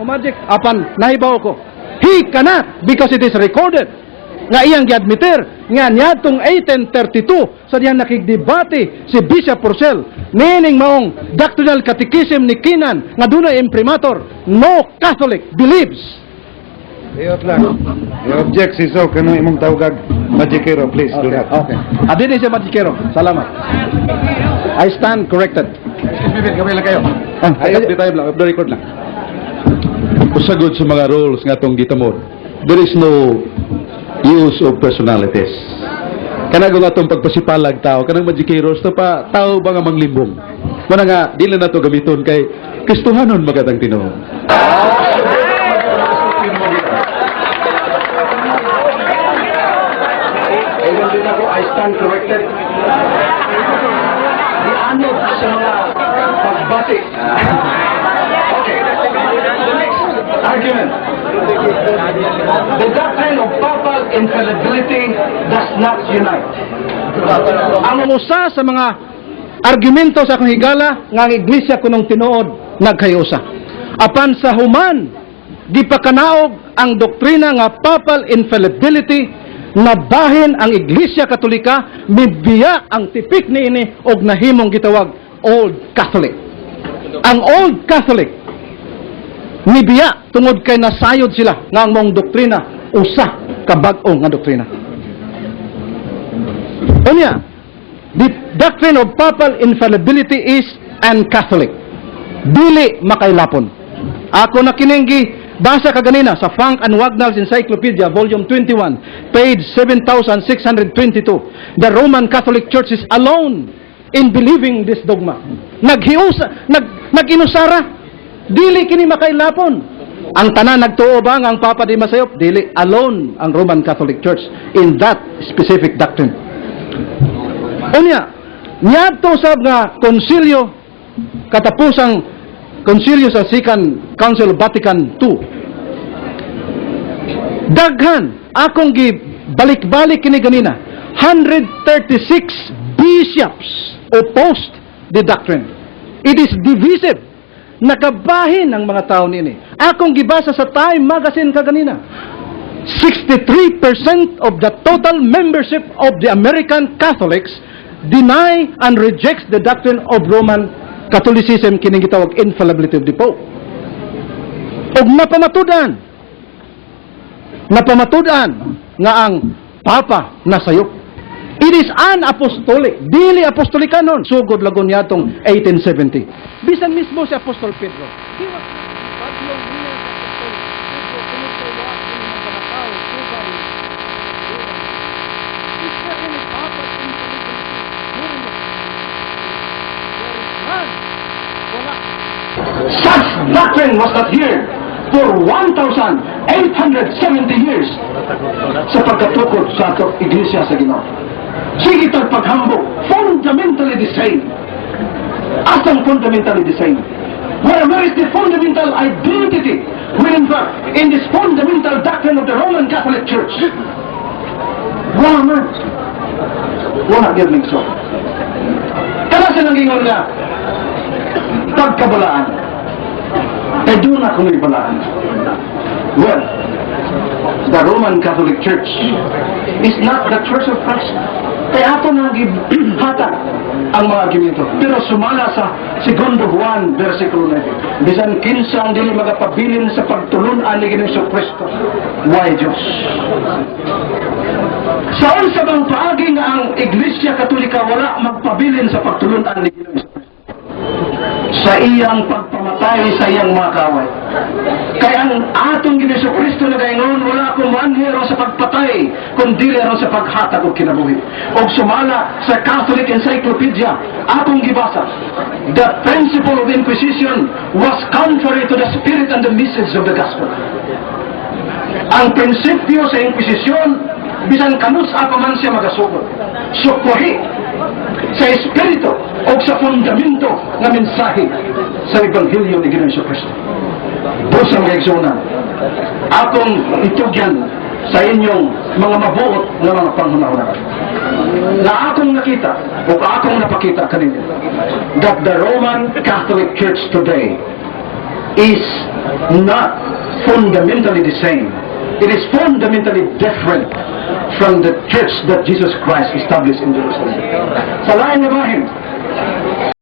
Magic apan nahibaw ko. He cannot because it is recorded. Nga iyang giadmitir nga niadtong 1832 sa diyan nakigdebate si Bishop Purcell meaning maong doctrinal catechism ni Kinan nga dunay imprimatur, no Catholic believes. Iyot lang. I-object si So kano imong tawag Magikero, please. Okay, okay. Adin siya Magikero. Salamat. I stand corrected. Excuse me, gamay lang kayo. Ayop di tayo lang, off the record lang. Usagod sa mga rules nga itong gitamod, there is no use of personalities. Kanago nga itong pagpasipalag tao, kanang Magikeros, ito pa, tao ba nga manglimbong? Muna nga, di na ito gamiton kay Kristohanon magatang tinuod. I stand corrected. Di ano sa mga pagbati. Okay. The next argument. The doctrine of papal infallibility does not unite. Ang usa sa mga argumento sa akong higala nga ang iglesia kunong tinuod nagkayusa. Apan sa human gipakanaog ang doktrina nga papal infallibility nabahin ang Iglesia Katolika mibiya ang tipik niini og nahimong gitawag Old Catholic. Ang Old Catholic mibiya tungod kay nasayod sila nga ang mong doktrina usa ka bag-o nga doktrina. Unya, the doctrine of papal infallibility is un-Catholic. Dili makailapon. Ako na kining basa kaganina sa Funk and Wagnall's Encyclopedia, Volume 21, page 7622. The Roman Catholic Church is alone in believing this dogma. Nag-inusara, dili kini makailapon. Ang tanan nagtuo ba ang Papa di Masayop? Dili, alone ang Roman Catholic Church in that specific doctrine. Unya, niadto sab nga konsilyo, katapusang konsilyo sa Second Council of Vatican II. Daghan, akong balik-balik kini ganina, 136 bishops opposed the doctrine. It is divisive. Nakabahin ang mga tao nini. Akong gibasa sa Time Magazine kaganina, 63% of the total membership of the American Catholics deny and rejects the doctrine of Roman Catholicism kining gitawag infallibility of the Pope. Og napamatudan nga ang Papa nasayop. It is un-apostolic, dili apostolikanon. Sugod lagon niya itong 1870. Bisan mismo si Apostol Pedro. He was bagyong niya sa Apostol Pedro kumutuwa ng mga balakaw, sugay. Is there any Papa infallibility during the there is none. Wala. Such doctrine was not here for 1,870 years sa pagkatukod sa atong iglesia sa Ginoo. Sige itong paghambog, fundamentally the same. Asang fundamentally the same? Where is the fundamental identity within in this fundamental doctrine of the Roman Catholic Church? Wala man. Wala giving so. Kaya silang gingon nga, pagkabalaan. Eh doon na kung ibalaan. Well, the Roman Catholic Church is not the Church of Christ. Kaya ato nang hatag ang mga argumento. Pero sumala sa 2 Juan, versikulo 9. Bisan kinsa ang dili magapabilin sa pagtulunan ni Ginoong Kristo. Why Diyos? Sa unsa bang paagi nga ang Iglesia Katolika wala magpabilin sa pagtulunan ni Ginoong Kristo? Sa iyang pagpamatay sa iyang mga kaway. Kaya ang atong Ginoong Kristo na gayon wala akong manhero sa pagpatay, kundi ron sa paghatag o kinabuhi. O sumala sa Catholic Encyclopedia, atong gibasa, the principle of Inquisition was contrary to the spirit and the message of the gospel. Ang prinsipyo sa Inquisition, bisan kanusa pa man siya magasugod, sukwahi sa espiritu o sa fundamento ng mensahe sa Ebanghelyo ni Ginoong Kristo. Doon sa mga igsunan, akong itugyan sa inyong mga mabuot na mga panghunahuna. Na akong nakita o akong napakita kanina that the Roman Catholic Church today is not fundamentally the same. It is fundamentally different from the church that Jesus Christ established in Jerusalem. Sa lain nga bahin,